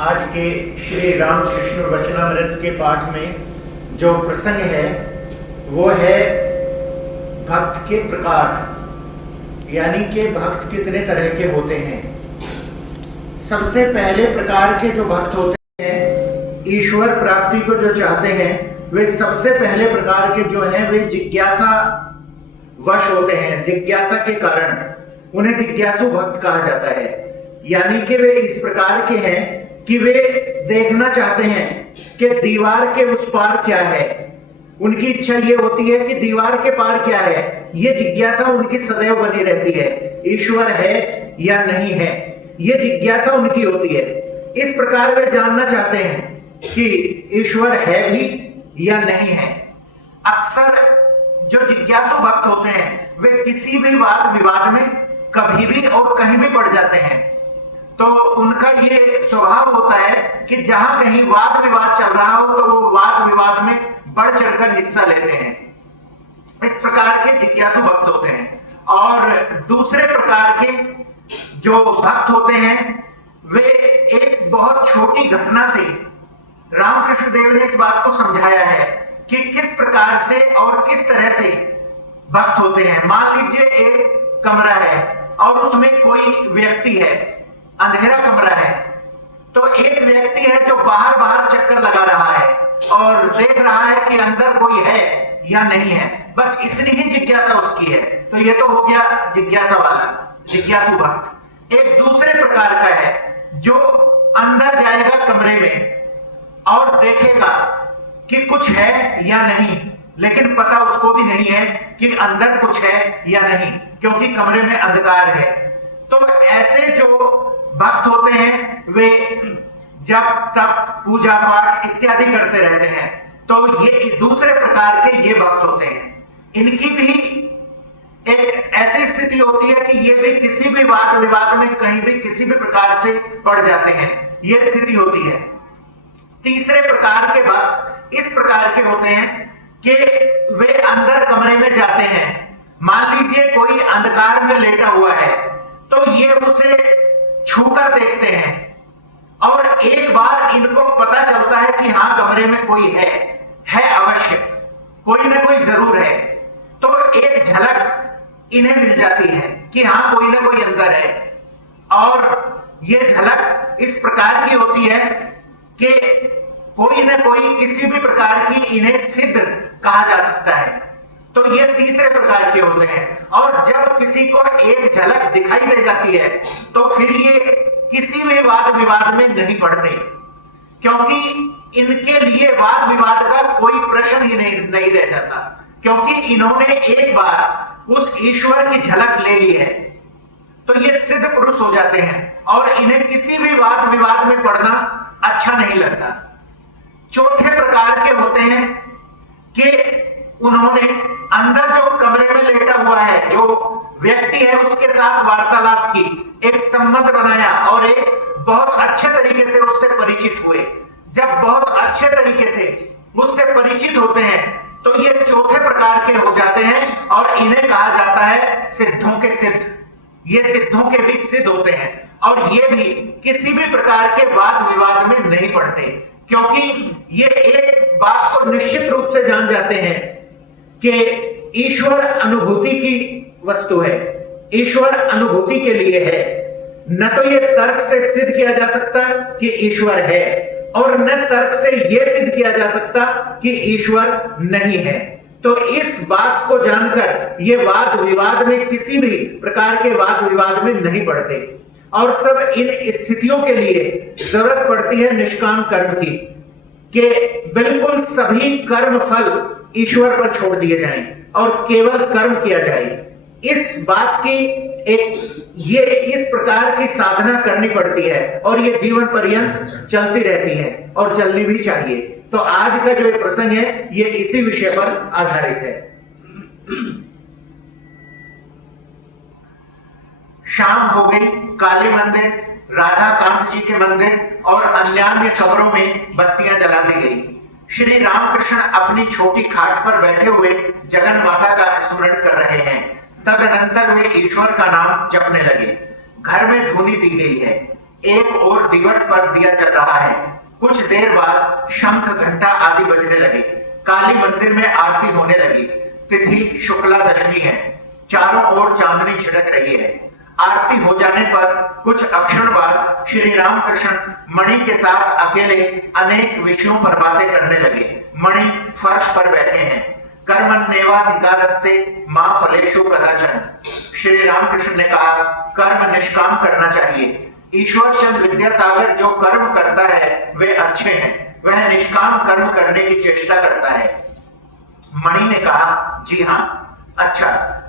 आज के श्री रामकृष्ण वचनामृत के पाठ में जो प्रसंग है वो है भक्त के प्रकार, यानी कि भक्त कितने तरह के होते हैं। सबसे पहले प्रकार के जो भक्त होते हैं, ईश्वर प्राप्ति को जो चाहते हैं, वे सबसे पहले प्रकार के जो हैं वे जिज्ञासा वश होते हैं। जिज्ञासा के कारण उन्हें जिज्ञासु भक्त कहा जाता है। यानी कि वे इस प्रकार के हैं कि वे देखना चाहते हैं कि दीवार के उस पार क्या है। उनकी इच्छा ये होती है कि दीवार के पार क्या है, ये जिज्ञासा उनकी सदैव बनी रहती है। ईश्वर है या नहीं है, ये जिज्ञासा उनकी होती है। इस प्रकार वे जानना चाहते हैं कि ईश्वर है भी या नहीं है। अक्सर जो जिज्ञासु भक्त होते हैं वे किसी भी वाद विवाद में कभी भी और कहीं भी पड़ जाते हैं। तो उनका ये स्वभाव होता है कि जहां कहीं वाद विवाद चल रहा हो तो वो वाद विवाद में बढ़ चढ़कर हिस्सा लेते हैं। इस प्रकार के जिज्ञासु भक्त होते हैं। और दूसरे प्रकार के जो भक्त होते हैं वे एक बहुत छोटी घटना से, रामकृष्ण देव ने इस बात को समझाया है कि किस प्रकार से और किस तरह से भक्त होते हैं। मान लीजिए एक कमरा है और उसमें कोई व्यक्ति है, अंधेरा कमरा है, तो एक व्यक्ति है जो बाहर बाहर चक्कर लगा रहा है और देख रहा है कि अंदर कोई है या नहीं है। बस इतनी ही जिज्ञासा उसकी है। तो ये तो हो गया जिज्ञासा वाला, जिज्ञासु भक्त। एक दूसरे प्रकार का है जो अंदर जाएगा कमरे में और देखेगा कि कुछ है या नहीं, लेकिन पता उसको भी नहीं है कि अंदर कुछ है या नहीं, क्योंकि कमरे में अंधकार है। तो ऐसे जो भक्त होते हैं वे जब तप पूजा पाठ इत्यादि करते रहते हैं। तो ये दूसरे प्रकार के ये भक्त होते हैं। इनकी भी एक ऐसी स्थिति होती है कि ये भी किसी भी वाद विवाद में कहीं भी किसी भी प्रकार से पड़ जाते हैं। ये स्थिति होती है। तीसरे प्रकार के भक्त इस प्रकार के होते हैं कि वे अंदर कमरे में जाते हैं। मान लीजिए कोई अंधकार में लेटा हुआ है तो ये उसे छूकर देखते हैं और एक बार इनको पता चलता है कि हाँ कमरे में कोई है अवश्य, कोई ना कोई जरूर है। तो एक झलक इन्हें मिल जाती है कि हाँ कोई ना कोई अंदर है। और ये झलक इस प्रकार की होती है कि कोई ना कोई किसी भी प्रकार की इन्हें सिद्ध कहा जा सकता है। तो ये तीसरे प्रकार के होते हैं। और जब किसी को एक झलक दिखाई दे जाती है तो फिर ये किसी भी वाद विवाद में नहीं पड़ते, क्योंकि इनके लिए वाद विवाद का कोई प्रश्न ही नहीं रह जाता, क्योंकि इन्होंने एक बार उस ईश्वर की झलक ले ली है। तो ये सिद्ध पुरुष हो जाते हैं और इन्हें किसी भी वाद विवाद में पड़ना अच्छा नहीं लगता। चौथे प्रकार के होते हैं कि उन्होंने अंदर जो कमरे में लेटा हुआ है जो व्यक्ति है उसके साथ वार्तालाप की, एक संबंध बनाया और एक बहुत अच्छे तरीके से उससे परिचित हुए। जब बहुत अच्छे तरीके से उससे परिचित होते हैं तो ये चौथे प्रकार के हो जाते हैं और इन्हें कहा जाता है सिद्धों के सिद्ध। ये सिद्धों के भी सिद्ध होते हैं और ये भी किसी भी प्रकार के वाद विवाद में नहीं पड़ते, क्योंकि ये एक बात को निश्चित रूप से जान जाते हैं कि ईश्वर अनुभूति की वस्तु है, ईश्वर अनुभूति के लिए है। न तो ये तर्क से सिद्ध किया जा सकता कि ईश्वर है और न तर्क से यह सिद्ध किया जा सकता कि ईश्वर नहीं है। तो इस बात को जानकर ये वाद विवाद में किसी भी प्रकार के वाद विवाद में नहीं पड़ते। और सब इन स्थितियों के लिए जरूरत पड़ती है निष्काम कर्म की, कि बिल्कुल सभी कर्म फल ईश्वर पर छोड़ दिए जाएं और केवल कर्म किया जाए। इस बात की ये इस प्रकार की साधना करनी पड़ती है और ये जीवन पर्यंत चलती रहती है और चलनी भी चाहिए। तो आज का जो प्रसंग है ये इसी विषय पर आधारित है। शाम हो गई, काली मंदिर, राधा कांत जी के मंदिर और अन्य कब्रों में बत्तियां जला दी गई। श्री रामकृष्ण अपनी छोटी खाट पर बैठे हुए जगन माता का स्मरण कर रहे हैं। तदनंतर वे ईश्वर का नाम जपने लगे। घर में धूनी दी गई है। एक और दिवट पर दिया जल रहा है। कुछ देर बाद शंख घंटा आदि बजने लगे। काली मंदिर में आरती होने लगी। तिथि शुक्ला दशमी है। चारों ओर चांदनी छिड़क रही है। आरती हो जाने पर कुछ अक्षण बाद श्री रामकृष्ण मणि के साथ अकेले अनेक विषयों पर बातें करने लगे। मणि फर्श पर बैठे हैं। कर्मण्येवाधिकारस्ते मा फलेषु कदाचन। श्री रामकृष्ण ने कहा, कर्म निष्काम करना चाहिए। ईश्वर चंद विद्यासागर जो कर्म करता है वे अच्छे हैं, वह निष्काम कर्म करने की चेष्टा करता है। मणि ने कहा, जी हाँ। अच्छा,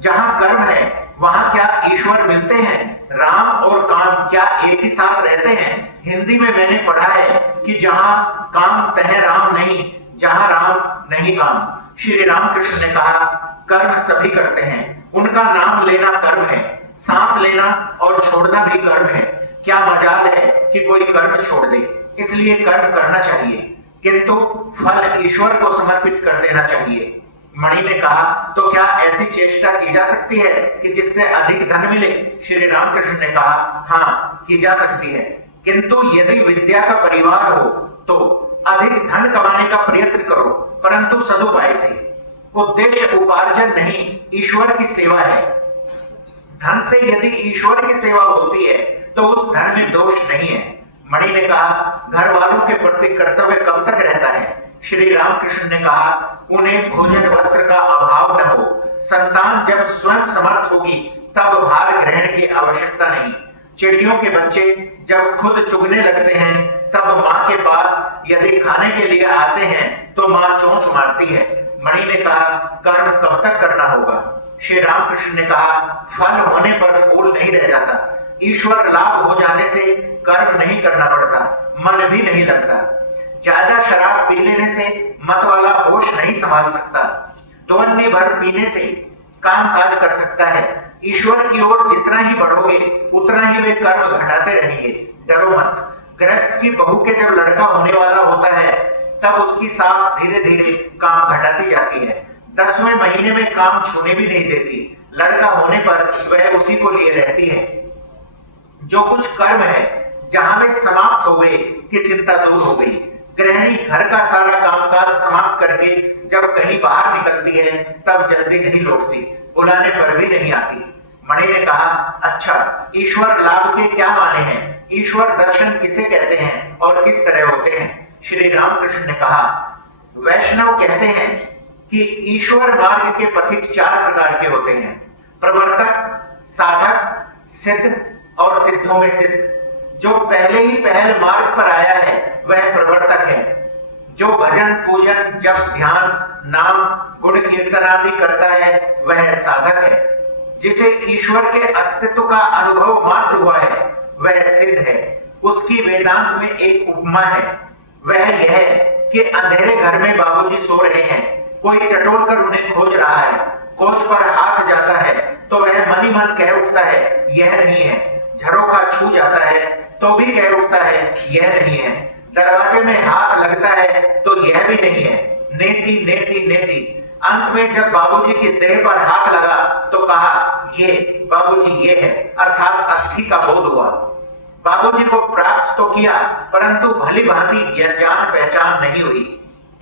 जहां कर्म है वहां क्या ईश्वर मिलते हैं? राम और काम क्या एक ही साथ रहते हैं? हिंदी में मैंने पढ़ा है कि जहां काम तह राम नहीं, जहां राम नहीं काम। श्री रामकृष्ण ने कहा, कर्म सभी करते हैं, उनका नाम लेना कर्म है, सांस लेना और छोड़ना भी कर्म है। क्या मजाल है कि कोई कर्म छोड़ दे, इसलिए कर्म करना चाहिए, किंतु फल ईश्वर को समर्पित कर देना चाहिए। मणि ने कहा, तो क्या ऐसी चेष्टा की जा सकती है कि जिससे अधिक धन मिले? श्री रामकृष्ण ने कहा, हाँ, की जा सकती है, किंतु यदि विद्या का परिवार हो तो अधिक धन कमाने का प्रयत्न करो, परंतु सदुपाय से। उद्देश्य उपार्जन नहीं, ईश्वर की सेवा है। धन से यदि ईश्वर की सेवा होती है तो उस धन में दोष नहीं है। मणि ने कहा, घर वालों के प्रति कर्तव्य कब तक रहता है? श्री रामकृष्ण ने कहा, उन्हें भोजन वस्त्र का अभाव न हो। संतान जब स्वयं समर्थ होगी तब भार ग्रहण की आवश्यकता नहीं। चिड़ियों के बच्चे जब खुद चुगने लगते हैं तब माँ के पास यदि खाने के लिए आते हैं तो माँ चोंच मारती है। मणि ने कहा, कर्म कब तक करना होगा? श्री रामकृष्ण ने कहा, फल होने पर फूल नहीं रह जाता। ईश्वर लाभ हो जाने से कर्म नहीं करना पड़ता, मन भी नहीं लगता। ज्यादा शराब पी लेने से मत वाला होश नहीं संभाल सकता। दोअन्नी भर पीने से काम काज कर सकता है। ईश्वर की ओर जितना ही बढ़ोगे उतना ही वे कर्म घटाते रहेंगे। डरो मत। गृहस्थ की बहू के जब लड़का होने वाला होता है तब उसकी सास धीरे धीरे काम घटाती जाती है। 10वें महीने में काम छूने भी नहीं देती। लड़का होने पर वह उसी को लिए रहती है। जो कुछ कर्म है जहां वे समाप्त हो गए कि चिंता दूर हो गई। गृहिणी घर का सारा कामकाज समाप्त करके जब कहीं बाहर निकलती है तब जल्दी नहीं लौटती, बुलाने पर भी नहीं आती। मणि ने कहा, अच्छा, ईश्वर लाभ के क्या माने हैं? ईश्वर दर्शन किसे कहते हैं और किस तरह होते हैं? श्री रामकृष्ण ने कहा, वैष्णव कहते हैं कि ईश्वर मार्ग के पथिक 4 प्रकार के होते हैं, प्रवर्तक, साधक, सिद्ध और सिद्धों में सिद्ध। जो पहले ही पहल मार्ग पर आया है वह प्रवर्तक है। जो भजन, पूजन, जप, ध्यान, नाम, गुण कीर्तन आदि करता है वह साधक है। जिसे ईश्वर के अस्तित्व का अनुभव मात्र हुआ है वह सिद्ध है। उसकी वेदांत में एक उपमा है, वह यह है कि अंधेरे घर में बाबूजी सो रहे हैं, कोई टटोल कर उन्हें खोज रहा है। कोच पर हाथ जाता है तो वह मन ही मन कह उठता है, यह नहीं है। झरोखा छू जाता है तो भी कह उठता है, यह नहीं है। दरवाजे में हाथ लगता है तो यह भी नहीं है। नेति नेति नेति। अंत में जब बाबूजी की देह पर हाथ लगा तो कहा, ये बाबूजी ये है, अर्थात अस्थि का बोध हुआ। बाबूजी को प्राप्त तो किया परंतु भली भांति जान पहचान नहीं हुई।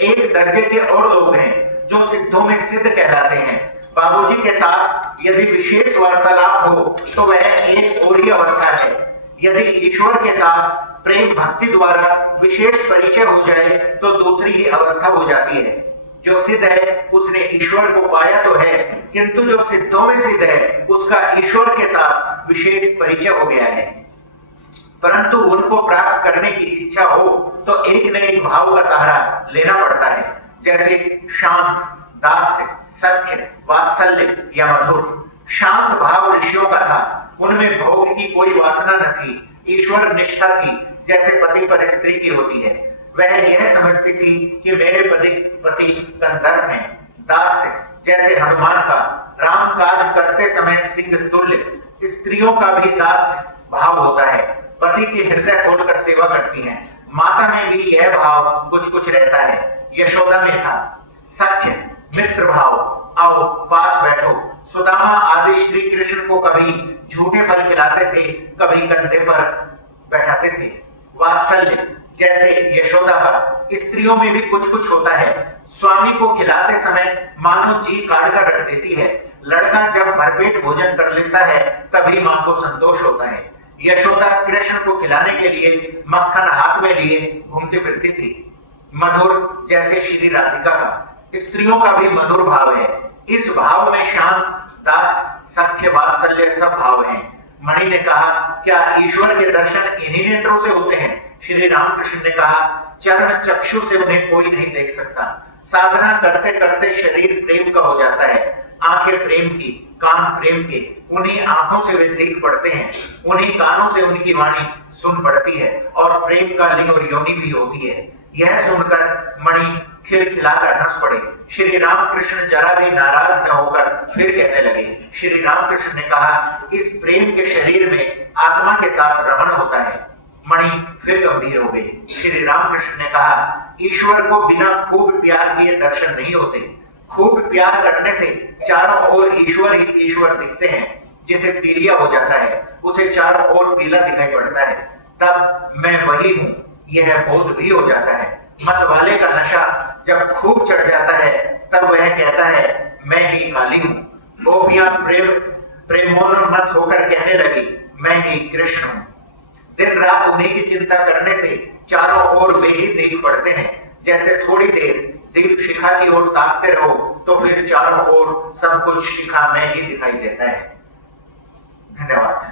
एक दर्जे के और लोग हैं जो सिद्धों में सिद्ध कहलाते हैं। बाबूजी के साथ यदि विशेष वार्तालाप हो तो वह एक और ही अवस्था है। यदि ईश्वर के साथ प्रेम भक्ति द्वारा विशेष परिचय हो जाए तो दूसरी ही अवस्था हो जाती है। जो सिद्ध है उसने ईश्वर को पाया तो है, किंतु जो सिद्धों में सिद्ध है उसका ईश्वर के साथ विशेष परिचय हो गया है। परंतु उनको प्राप्त करने की इच्छा हो तो एक न एक भाव का सहारा लेना पड़ता है, जैसे शांत, दास्य, सख्य, वात्सल्य या मधुर। शांत भाव ऋषियों का था, उनमें भोग की कोई वासना न थी, ईश्वर निष्ठा थी, जैसे पति पर स्त्री की होती है। वह यह समझती थी कि मेरे पति गंधर्व हैं। दास्य जैसे हनुमान का, राम काज करते समय सिंह तुल्य। स्त्रियों का भी दास्य भाव होता है, पति की हृदय खोलकर सेवा करती हैं। माता में भी यह भाव कुछ कुछ रहता है, यशोदा में था। सख्य, मित्र भाव, आओ पास बैठो। सुदामा आदि श्री कृष्ण को कभी झूठे फल खिलाते थे, कभी कंधे पर बैठाते थे। वात्सल्य, जैसे यशोदा का स्त्रियों में भी कुछ कुछ होता है। स्वामी को खिलाते समय मानो जी काट कर रख देती है। लड़का जब भरपेट भोजन कर लेता है तभी मां को संतोष होता है। यशोदा कृष्ण को खिलाने के लिए मक्खन हाथ में लिए घूमती फिरती थी। मधुर, जैसे श्री राधिका का स्त्रियों का भी मधुर भाव है। इस भाव में शांत, दास, सख्य, वात्सल्य सब भाव हैं। मणि ने कहा, क्या ईश्वर के दर्शन इन्हीं नेत्रों से होते हैं? श्री रामकृष्ण ने कहा, चर्म चक्षु से उन्हें कोई नहीं देख सकता। साधना करते करते शरीर प्रेम का हो जाता है, आंखें प्रेम की, कान प्रेम के। उन्हीं आंखों से वे देख पड़ते हैं, उन्हीं कानों से उनकी वाणी सुन पड़ती है और प्रेम का लिंग और योनि भी होती है। यह सुनकर मणि खिलखिलाकर हंस पड़े। श्री रामकृष्ण जरा भी नाराज न होकर फिर कहने लगे। श्री रामकृष्ण ने कहा, इस प्रेम के शरीर में आत्मा के साथ रमण होता है। मणि फिर गंभीर हो गई। श्री रामकृष्ण ने कहा, ईश्वर को बिना खूब प्यार किए दर्शन नहीं होते। खूब प्यार करने से चारों ओर ईश्वर ही ईश्वर दिखते हैं। जिसे पीलिया हो जाता है उसे चारों ओर पीला दिखाई पड़ता है। तब मैं वही हूं यह बोध भी हो जाता है। मत वाले का नशा जब खूब चढ़ जाता है तब वह कहता है, मैं ही काली हूं। गोपियां प्रेमोन्मत्त होकर कहने लगी, मैं ही कृष्ण हूं। दिन रात उन्हीं की चिंता करने से चारों ओर वे ही देख पड़ते हैं। जैसे थोड़ी देर दीप शिखा की ओर ताकते रहो तो फिर चारों ओर सब कुछ शिखा में ही दिखाई देता है। धन्यवाद।